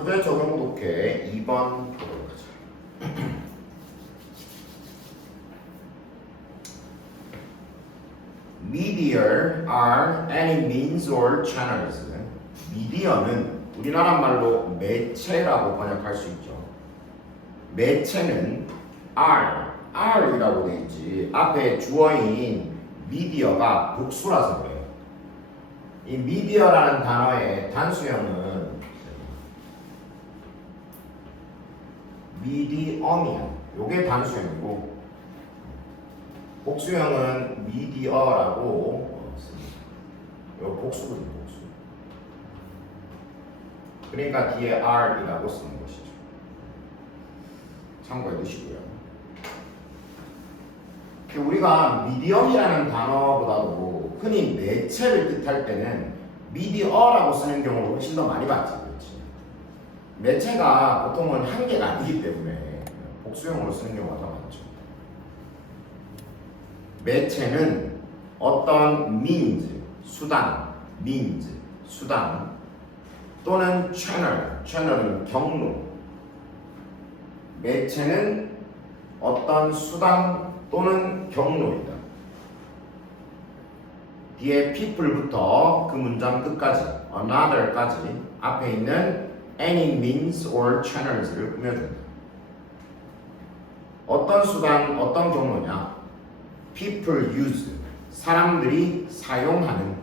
소재 적용 독해 2번 보도록 하자. Media are any means or channels. 미디어는 우리나라 말로 매체라고 번역할 수 있죠. 매체는 R이라고 되어 있지. 앞에 주어인 미디어가 복수라서 그래요. 이 미디어라는 단어의 단수형은 미디엄이야. 요게 단수형이고 복수형은 미디어라고 씁니다. 요 복수거든요, 복수. 그러니까 뒤에 R이라고 쓰는 것이죠. 참고해 두시고요. 우리가 미디엄이라는 단어보다도 흔히 매체를 뜻할 때는 미디어라고 쓰는 경우를 훨씬 더 많이 봤지, 그렇지? 매체가 보통은 한 개가 아니기 때문에 복수형으로 쓰는 경우가 더 많죠. 매체는 어떤 수단 또는 채널은 경로. 매체는 어떤 수단 또는 경로이다. 뒤에 people부터 그 문장 끝까지 another까지 앞에 있는 any means or channels를 꾸며준다. 어떤 수단, 어떤 경로냐? people use, 사람들이 사용하는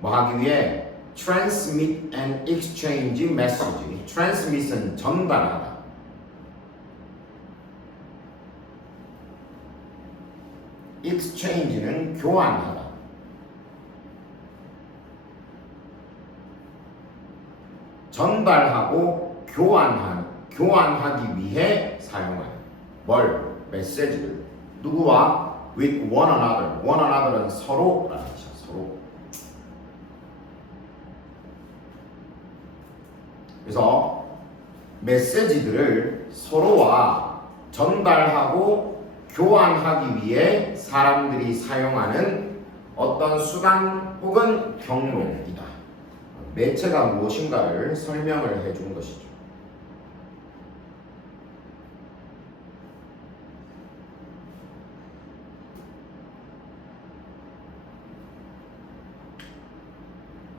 뭐 하기 위해 transmit and exchange message. transmit은 전달하다. exchange는 교환하다. 전달하고 교환하기 위해 사용하는 뭘? 메시지를. 누구와? with one another. one another는 서로라는 뜻이야. 서로. 그래서 메시지들을 서로와 전달하고 교환하기 위해 사람들이 사용하는 어떤 수단 혹은 경로이다. 매체가 무엇인가를 설명을 해준 것이죠.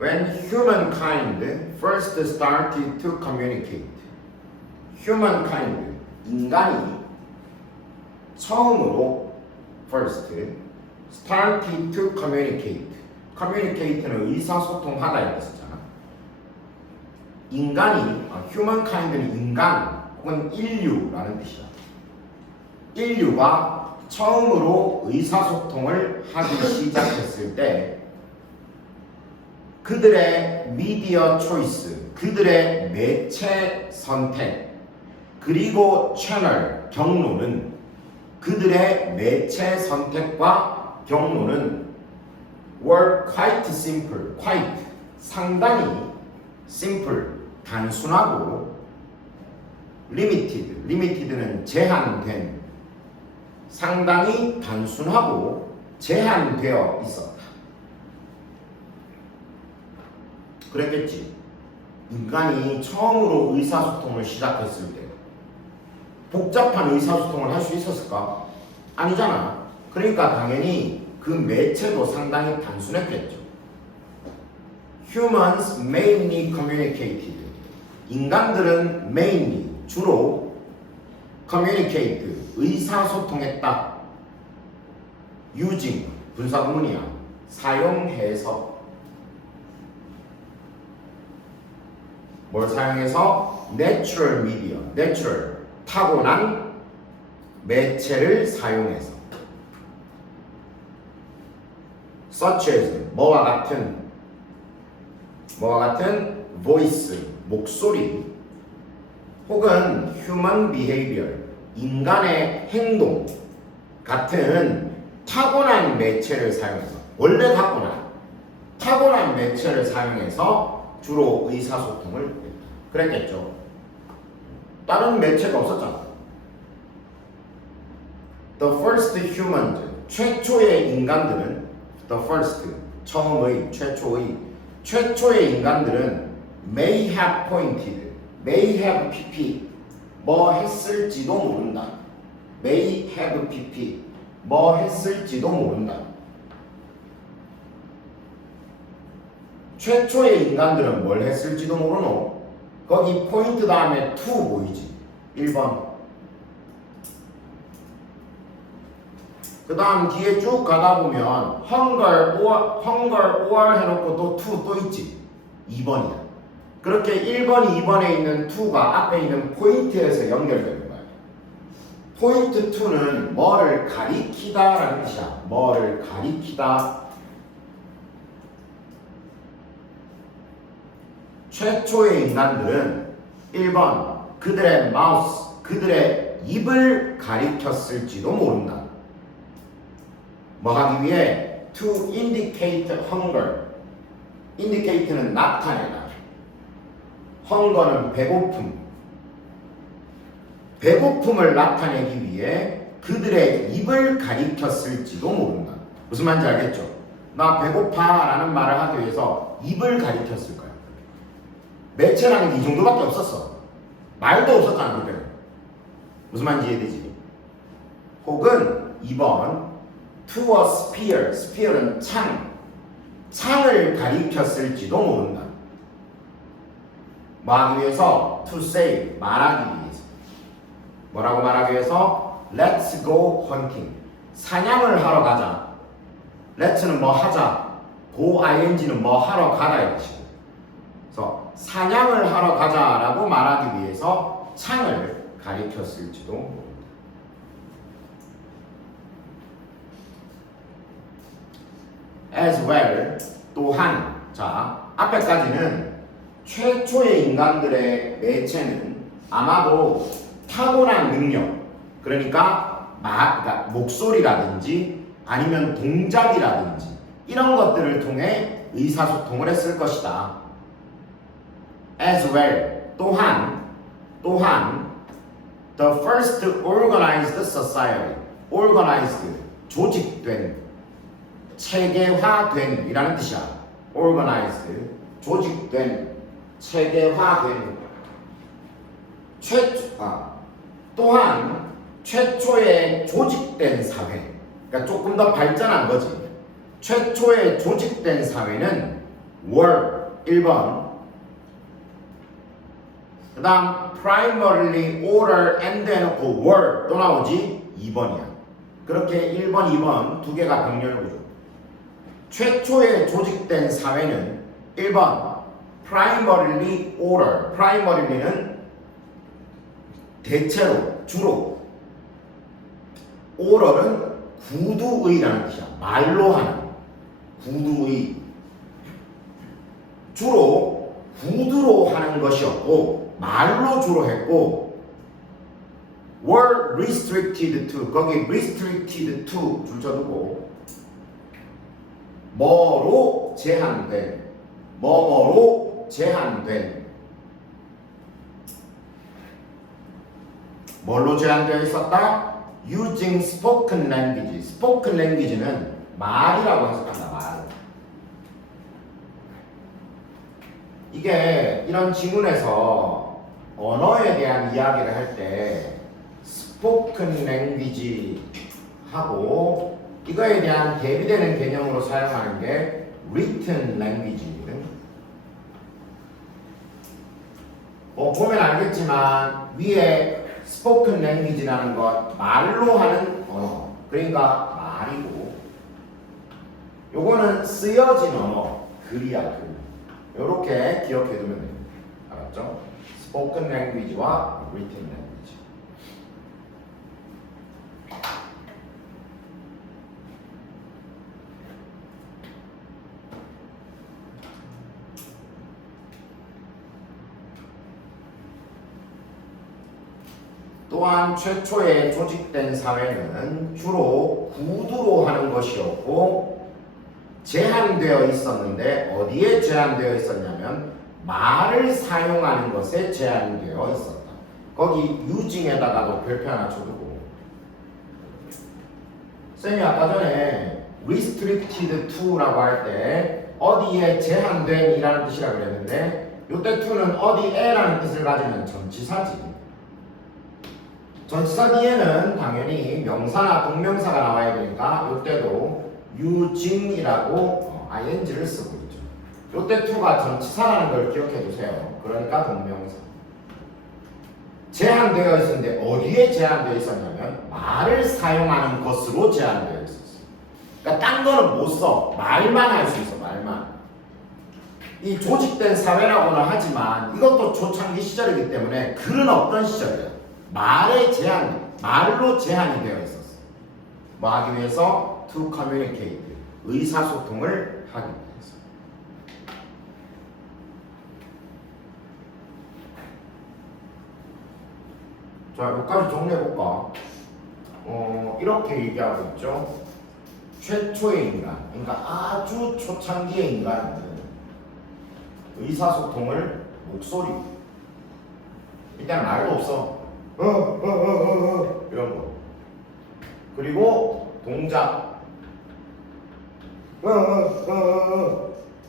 When humankind first started to communicate. humankind, 인간이 처음으로 first started to communicate. communicate는 의사소통하다 이렇게 쓰잖아. 인간이 humankind는 인간 혹은 인류라는 뜻이야. 인류가 처음으로 의사소통을 하기 시작했을 때 그들의 미디어 초이스, 그들의 매체 선택, 그리고 채널, 경로는 그들의 매체 선택과 경로는 were quite simple, 상당히 simple, 단순하고 limited는 제한된, 상당히 단순하고 제한되어 있었다. 그랬겠지. 인간이 처음으로 의사소통을 시작했을 때 복잡한 의사소통을 할 수 있었을까? 아니잖아. 그러니까 당연히 그 매체도 상당히 단순했겠죠. Humans mainly communicated. 인간들은 mainly, 주로 communicate, 의사소통했다. using, 분사구문이야. 사용해서. 뭘 사용해서? natural media, natural, 타고난 매체를 사용해서. such as, 뭐와 같은 voice, 목소리, 혹은 human behavior, 인간의 행동 같은 타고난 매체를 사용해서, 원래 타고난 매체를 사용해서 주로 의사소통을 했다. 그랬겠죠. 다른 매체가 없었잖아. The first humans, 최초의 인간들은 the first, 처음의, 최초의 최초의 인간들은 may have pointed, may have pp 뭐 했을지도 모른다. may have pp 뭐 했을지도 모른다. 최초의 인간들은 뭘 했을지도 모르노? 거기 포인트 다음에 to 보이지? 1번. 그 다음 뒤에 쭉 가다 보면 hunger or 해놓고 또 to 또 있지? 2번이야. 그렇게 1번, 2번에 있는 to가 앞에 있는 포인트에서 연결되는 거야. 포인트 to는 뭐를 가리키다 라는 뜻이야. 뭐를 가리키다. 최초의 인간들은 1번 그들의 마우스, 그들의 입을 가리켰을지도 모른다. 뭐 하기 위해? To indicate hunger. indicate는 나타내다. hunger는 배고픔. 배고픔을 나타내기 위해 그들의 입을 가리켰을지도 모른다. 무슨 말인지 알겠죠? 나 배고파 라는 말을 하기 위해서 입을 가리켰을 거야. 매체라는 게 이 정도밖에 없었어. 말도 없었잖아 그때는. 무슨 말인지 이해되지? 혹은 2번 to a sphere, sphere는 창을 가리켰을지도 모른다. 뭐 하기 위해서? to say, 말하기 위해서. 뭐라고 말하기 위해서? let's go hunting, 사냥을 하러 가자. let's는 뭐 하자, go ing는 뭐 하러 가다 이것이고. 그래서 사냥을 하러 가자라고 말하기 위해서 창을 가리켰을지도 모른다. as well, 또한. 자, 앞에까지는 최초의 인간들의 매체는 아마도 타고난 능력, 그러니까 목소리라든지 아니면 동작이라든지 이런 것들을 통해 의사소통을 했을 것이다. as well, 또한 the first organized society, organized, 조직된, 체계화된 이라는 뜻이야. organized, 조직된, 체계화된. 또한 최초의 조직된 사회, 그러니까 조금 더 발전한 거지. 최초의 조직된 사회는 were 1번. 그 다음 primarily, order, and 해놓고 were 또 나오지? 2번이야. 그렇게 1번, 2번 두 개가 병렬구조. 최초의 조직된 사회는 1번 primarily order, primary는 대체로, 주로, order는 구두의라는 뜻이야. 말로 하는 구두의. 주로 구두로 하는 것이었고 말로 주로 했고, were restricted to, 거기 restricted to 줄 쳐두고 뭐로 제한된, 뭐뭐로 제한된. 뭘로 제한되어 있었다? using spoken language. spoken language는 말이라고 해석한다. 말. 이게 이런 지문에서 언어에 대한 이야기를 할 때 spoken language 하고 이거에 대한 대비되는 개념으로 사용하는 게 written language거든. 보면 알겠지만 위에 spoken language라는 것, 말로 하는 언어, 그러니까 말이고, 요거는 쓰여진 언어, 글이야, 글. 요렇게 기억해 두면 됩니다. 알았죠? spoken language와 written language. 또한 최초의 조직된 사회는 주로 구두로 하는 것이었고 제한되어 있었는데, 어디에 제한되어 있었냐면 말을 사용하는 것에 제한되어 있었다. 거기 using에다가도 별표 하나 쳐두고. 쌤이 아까 전에 restricted to라고 할 때 어디에 제한된이라는 뜻이라 그랬는데 요때 to는 어디에라는 뜻을 가지는 전치사지. 전치사 뒤에는 당연히 명사나 동명사가 나와야 되니까 요때도 using이라고 ing를 쓰고 있죠. 요때 to가 전치사라는 걸 기억해 두세요. 그러니까 동명사. 제한되어 있었는데 어디에 제한되어 있었냐면 말을 사용하는 것으로 제한되어 있었어요. 그러니까 딴 거는 못 써. 말만 할 수 있어. 말만. 이 조직된 사회라고는 하지만 이것도 초창기 시절이기 때문에 글은 없던 시절이에요. 말의 제한, 말로 제한이 되어 있었어. 뭐 하기 위해서? To communicate. 의사소통을 하기 위해서. 자, 여기까지 정리해볼까? 이렇게 얘기하고 있죠. 최초의 인간, 그러니까 아주 초창기의 인간은 의사소통을 목소리. 일단 말도 없어. 이런 거. 그리고 동작.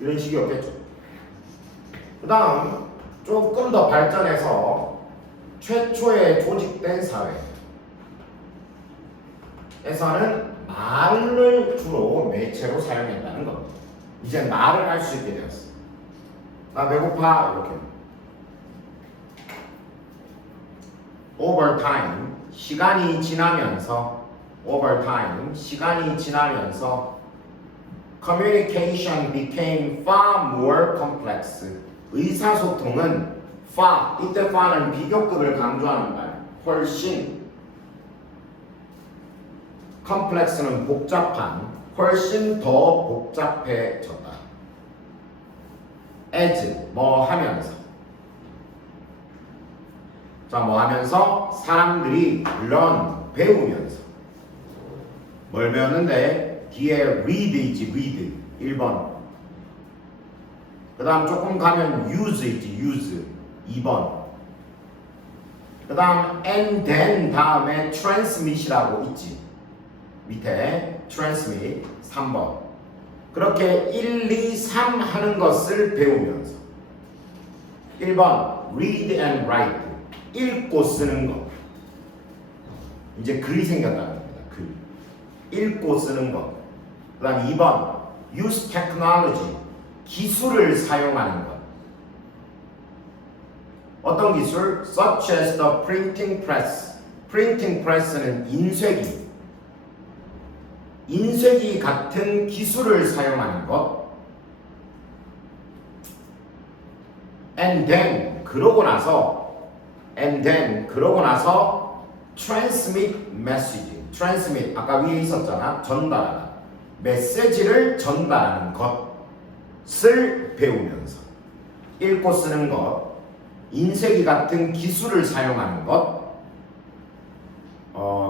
이런 식이었겠죠. 그 다음 조금 더 발전해서 최초의 조직된 사회에서는 말을 주로 매체로 사용했다는 겁니다. 이제 말을 할 수 있게 되었어. 나 배고파 이렇게. Over time, 시간이 지나면서 communication became far more complex. 의사소통은 이때 far는 비교급을 강조하는 말. 훨씬. complex는 복잡한, 훨씬 더 복잡해졌다. as, 뭐 하면서. 자, 뭐 하면서? 사람들이 learn, 배우면서. 뭘 배웠는데? 뒤에 read이지, read. 1번. 그 다음 조금 가면 use이지, use. 2번. 그 다음 and then 다음에 transmit이라고 있지. 밑에 transmit 3번. 그렇게 1, 2, 3 하는 것을 배우면서 1번 read and write 읽고 쓰는 것. 이제 글이 생겼다는 겁니다. 글. 읽고 쓰는 것. 그 다음 2번 use technology 기술을 사용하는 것. 어떤 기술? such as the printing press. printing press는 인쇄기 같은 기술을 사용하는 것. and then 그러고 나서 transmit message. transmit 아까 위에 있었잖아. 전달하다. 메시지를 전달하는 것을 배우면서 읽고 쓰는 것, 인쇄기 같은 기술을 사용하는 것,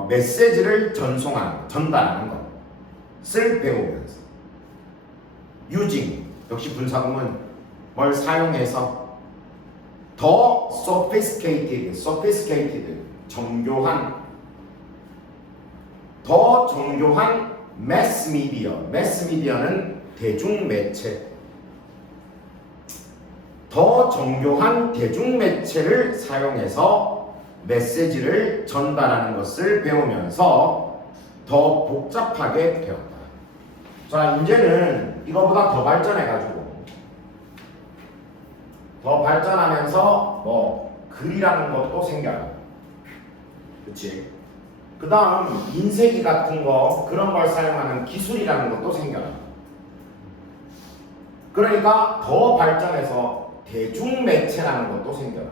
메시지를 전달하는 것을 배우면서 using 역시 분사구문 뭘 사용해서 더 sophisticated 더 정교한 mass media는 대중매체. 더 정교한 대중매체를 사용해서 메시지를 전달하는 것을 배우면서 더 복잡하게 되었다. 자, 이제는 이거보다 더 발전해가지고 더 발전하면서 뭐 글이라는 것도 생겨요. 그치? 그 다음 인쇄기 같은 거 그런 걸 사용하는 기술이라는 것도 생겨요. 그러니까 더 발전해서 대중매체라는 것도 생겨요.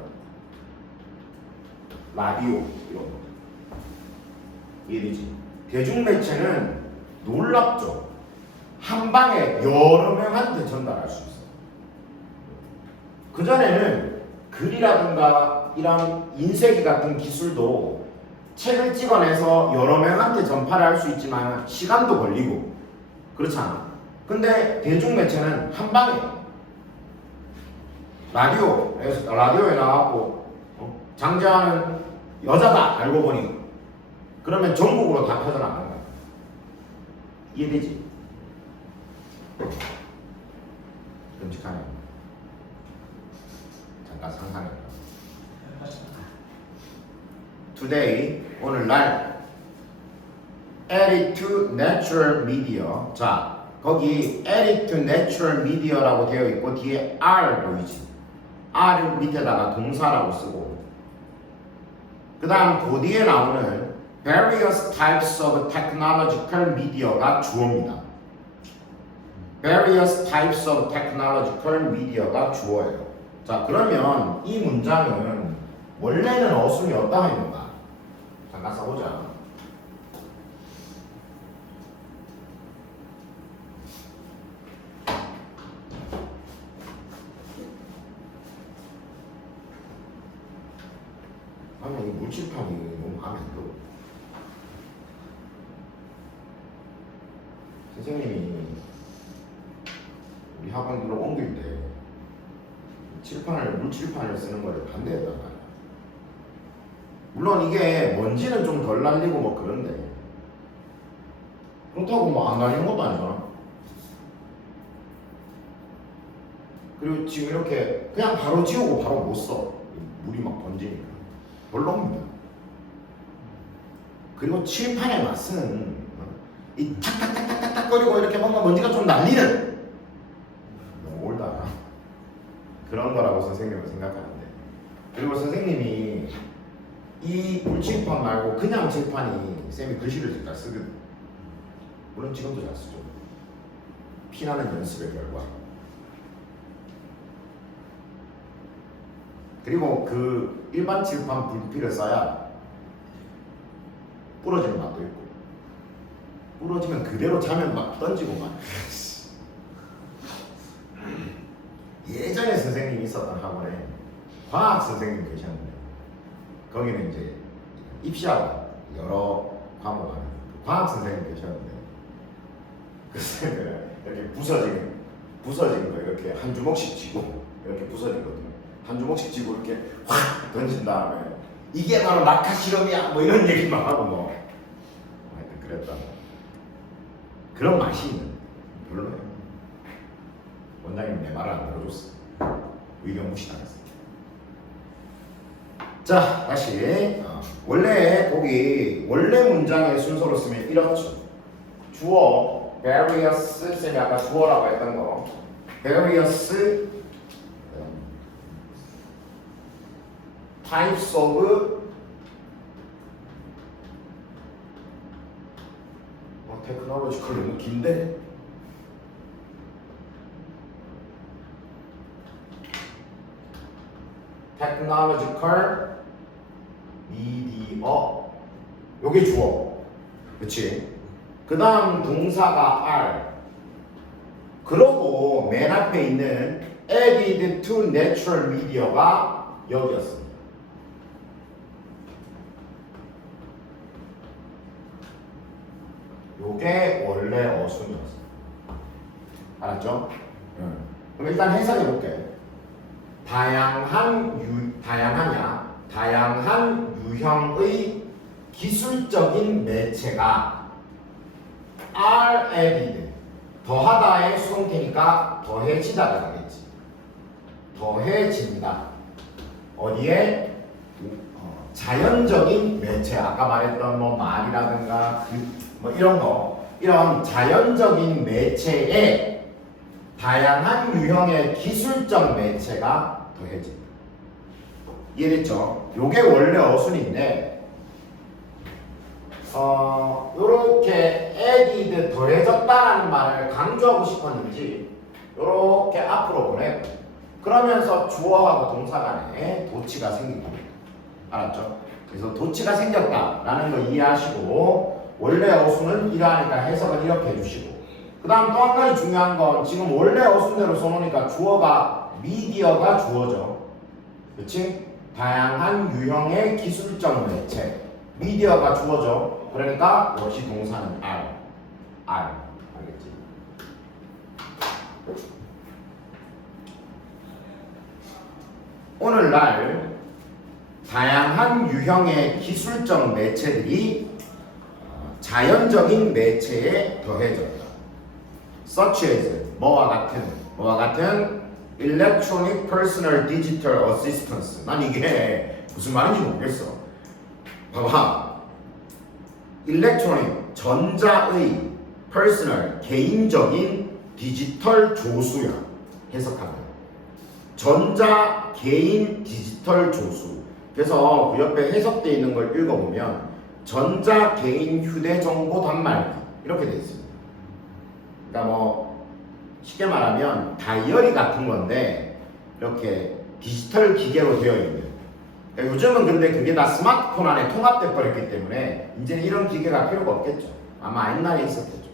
라디오 이런 거. 이해되지? 대중매체는 놀랍죠. 한 방에 여러 명한테 전달할 수 있어요. 그전에는 글이라든가 이런 인쇄기 같은 기술도 책을 찍어내서 여러 명한테 전파를 할 수 있지만 시간도 걸리고 그렇잖아. 근데 대중매체는 한 방에 라디오에 나왔고 장자는 여자다 알고 보니 그러면 전국으로 다 펴져나가는 거야. 이해되지? 끔찍하네. 잠깐 상상해봐. Today, 오늘날 Edit to Natural Media. 자, 거기 Edit to Natural Media라고 되어 있고 뒤에 R 보이지? R을 밑에다가 동사라고 쓰고 그 다음 그 뒤에 나오는 Various types of technological media가 주어입니다. Various types of technological media가 주어예요. 자, 그러면 이 문장은 원래는 어순이 어떠한 있는가? 잠깐 써보자. 아니, 이 물칠판이 너무 마음에 안 들어. 선생님이 우리 학원으로 옮길 때 물칠판을 쓰는 걸 반대했단 말이야. 물론 이게 먼지는 좀 덜 날리고 뭐 그런데 그렇다고 뭐 안 날리는 것도 아니잖아. 그리고 지금 이렇게 그냥 바로 지우고 바로 못 써. 물이 막 번지니까 별로입니다. 그리고 칠판의 맛은 이 탁탁탁탁탁탁 거리고 이렇게 뭔가 먼지가 좀 날리는 너무 올다 그런 거라고 선생님은 생각하는데, 그리고 선생님이 이 물칠판 말고 그냥 칠판이 쌤이 글씨를 잘 쓰거든. 물론 지금도 잘 쓰죠. 피나는 연습의 결과. 그리고 그 일반 칠판 분필을 써야 부러지는 맛도 있고, 부러지면 그대로 자면 막 던지고 막. 예전에 선생님이 있었던 학원에 과학 선생님 계셨는데 거기는 이제 입시하고 여러 과목 하는 과학 선생님 계셨는데 그 선생님은 이렇게 부서진 거 이렇게 한 주먹씩 쥐고 이렇게 부서지거든요. 한 주먹씩 쥐고 이렇게 확 던진 다음에 이게 바로 낙하 실험이야 뭐 이런 얘기만 하고 뭐 하여튼 그랬다. 그런 맛이 있는 별로예요. 원장님 내 말을 안 들어줬어. 의견 무시당했어. 자, 다시 원래 거기 원래 문장의 순서로 쓰면 이렇죠. 주어 various, 쌤이 아까 주어라고 했던 거 various types of technological 너무 긴데 technological media 요게 주어. 그치? 그 다음 동사가 are. 그러고 맨 앞에 있는 added to natural media가 여기였습니다. 요게 원래 어순이었어. 알았죠? 그럼 일단 해석해 볼게. 다양한 유형의 기술적인 매체가 are added. 더하다의 수동태니까 더해지다가 되겠지. 더해진다. 어디에? 자연적인 매체. 아까 말했던 뭐 말이라든가 뭐 이런 거, 이런 자연적인 매체에 다양한 유형의 기술적 매체가 더해진다. 이해됐죠? 요게 원래 어순인데 요렇게 added 더해졌다라는 말을 강조하고 싶었는지 요렇게 앞으로 보내고 그러면서 주어하고 동사 간에 도치가 생긴 겁니다. 알았죠? 그래서 도치가 생겼다라는 거 이해하시고 원래 어순은 이러하니까 해석은 이렇게 해주시고 그 다음 또 한 가지 중요한 건 지금 원래 어순대로 써놓으니까 주어가 미디어가 주어죠. 그치? 다양한 유형의 기술적 매체 미디어가 주어죠. 그러니까 역시 동사는 are. 알겠지? 오늘날 다양한 유형의 기술적 매체들이 자연적인 매체에 더해졌다. such as 뭐와 같은 뭐와 같은 Electronic Personal Digital Assistance. 난 이게 무슨 말인지 모르겠어. 봐봐. Electronic, 전자의 Personal, 개인적인 디지털 조수야. 해석하면. 전자, 개인, 디지털 조수. 그래서 그 옆에 해석되어 있는 걸 읽어보면 전자, 개인, 휴대정보 단말기 이렇게 되어 있습니다. 그러니까 뭐 쉽게 말하면 다이어리 같은 건데 이렇게 디지털 기계로 되어 있는. 그러니까 요즘은 근데 그게 다 스마트폰 안에 통합돼 버렸기 때문에 이제는 이런 기계가 필요가 없겠죠. 아마 옛날에 있었겠죠.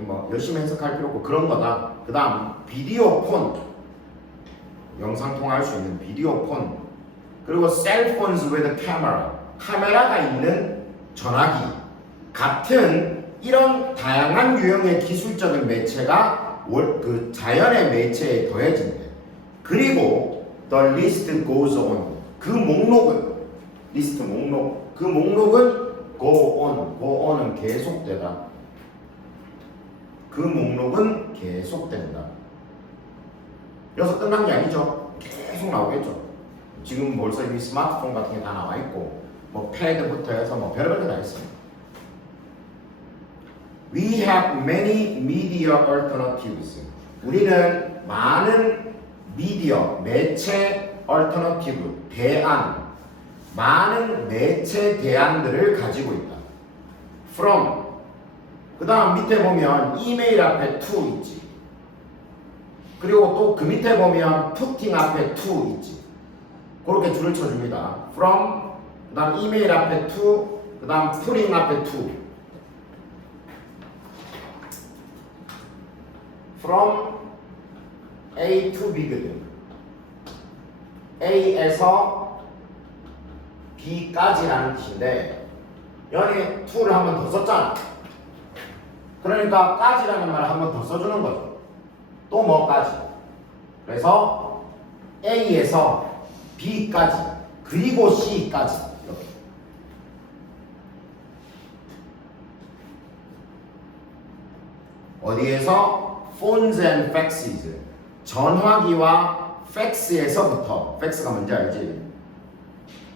뭐 열심히 해석할 필요 없고 그런 거다. 그 다음 비디오 폰, 영상 통화할 수 있는 비디오 폰, 그리고 셀폰스 with camera, 카메라가 있는 전화기 같은 이런 다양한 유형의 기술적인 매체가 그 자연의 매체에 더해진대. 그리고 the list goes on, 그 목록은 리스트 목록, 그 목록은 go on은 계속되다. 그 목록은 계속된다. 여기서 끝난 게 아니죠. 계속 나오겠죠. 지금 벌써 이 스마트폰 같은 게 다 나와 있고, 뭐 패드부터 해서 뭐 별의별 게 다 있습니다. We have many media alternatives. 우리는 많은 미디어, 매체 alternative, 대안, 많은 매체 대안들을 가지고 있다. From, 그 다음 밑에 보면 이메일 앞에 to 있지. 그리고 또 그 밑에 보면 putting 앞에 to 있지. 그렇게 줄을 쳐줍니다. From, 그 다음 이메일 앞에 to, 그 다음 putting 앞에 to. From A to B거든. A에서 B까지라는 뜻인데 여기 to를 한 번 더 썼잖아. 그러니까 까지라는 말을 한 번 더 써주는 거죠. 또 뭐까지? 그래서 A에서 B까지 그리고 C까지 이렇게. 어디에서? Phones and faxes, 전화기와 팩스에서부터. 팩스가 뭔지 알지?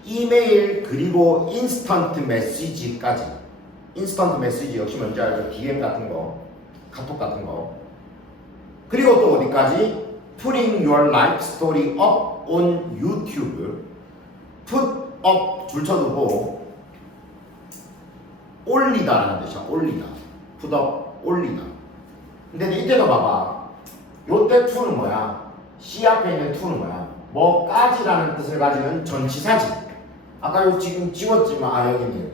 이메일 그리고 인스턴트 메시지까지. 인스턴트 메시지 역시 뭔지 알죠? DM 같은 거, 카톡 같은 거. 그리고 또 어디까지? Putting your life story up on YouTube. Put up 줄쳐두고 올리다라는 뜻이야. 올리다. Put up, 올리다. 근데 이때도 봐봐. 요때 to는 뭐야? C 앞에 있는 to는 뭐야? 뭐까지라는 뜻을 가지는 전치사지. 아까 요 지금 지웠지만 여기 있네.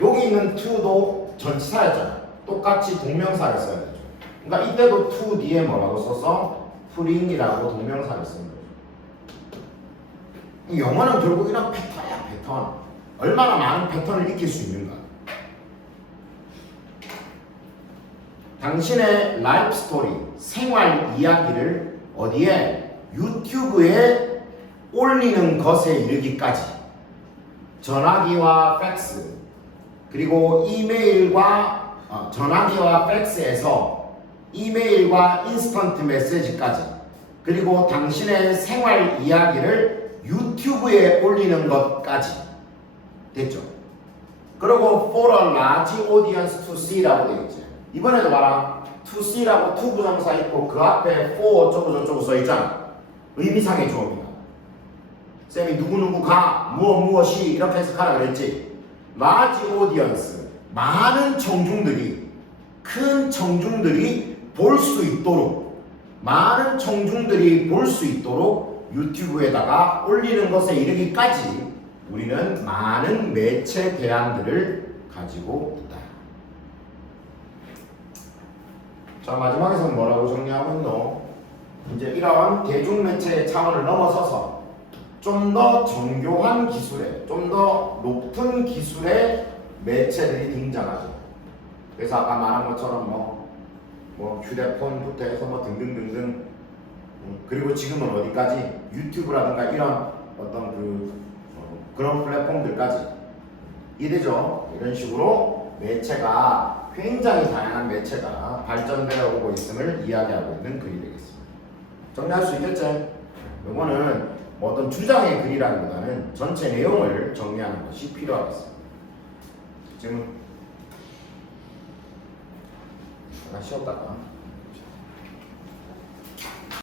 여기 있는 to도 전치사였잖아. 똑같이 동명사를 써야 되죠. 그러니까 이때도 to 뒤에 뭐라고 써서 putting이라고 동명사를 쓰는 거죠. 이 영어는 결국 이런 패턴이야. 패턴. 얼마나 많은 패턴을 익힐 수 있는가. 당신의 라이프 스토리, 생활 이야기를 어디에? 유튜브에 올리는 것에 이르기까지. 전화기와 팩스, 그리고 이메일과 전화기와 팩스에서 이메일과 인스턴트 메시지까지, 그리고 당신의 생활 이야기를 유튜브에 올리는 것까지. 됐죠? 그리고 for a large audience to see라고 되어 있지. 이번에도 봐라. to see라고 to 부정사 있고 그 앞에 for 어쩌고 저쩌고 써 있잖아. 의미상의 조업이다. 쌤이 누구누구가 무엇이 이렇게 해석하라 그랬지. large audience, 많은 청중들이, 큰 청중들이 볼 수 있도록, 많은 청중들이 볼 수 있도록 유튜브에다가 올리는 것에 이르기까지 우리는 많은 매체 대안들을 가지고 있다. 자, 마지막에서는 뭐라고 정리하고 있노? 이제 이런 대중매체의 차원을 넘어서서 좀 더 정교한 기술에, 좀 더 높은 기술의 매체들이 등장하죠. 그래서 아까 말한 것처럼 뭐 휴대폰부터 해서 뭐 등등등등. 그리고 지금은 어디까지? 유튜브라든가 이런 어떤 그런 플랫폼들까지. 이해되죠? 이런 식으로 매체가 굉장히 다양한 매체가 발전되어 오고 있음을 이야기하고 있는 글이 되겠습니다. 정리할 수 있겠지? 이거는 뭐 어떤 주장의 글이라기보다는 전체 내용을 정리하는 것이 필요하겠습니다. 지금 하나 쉬었다가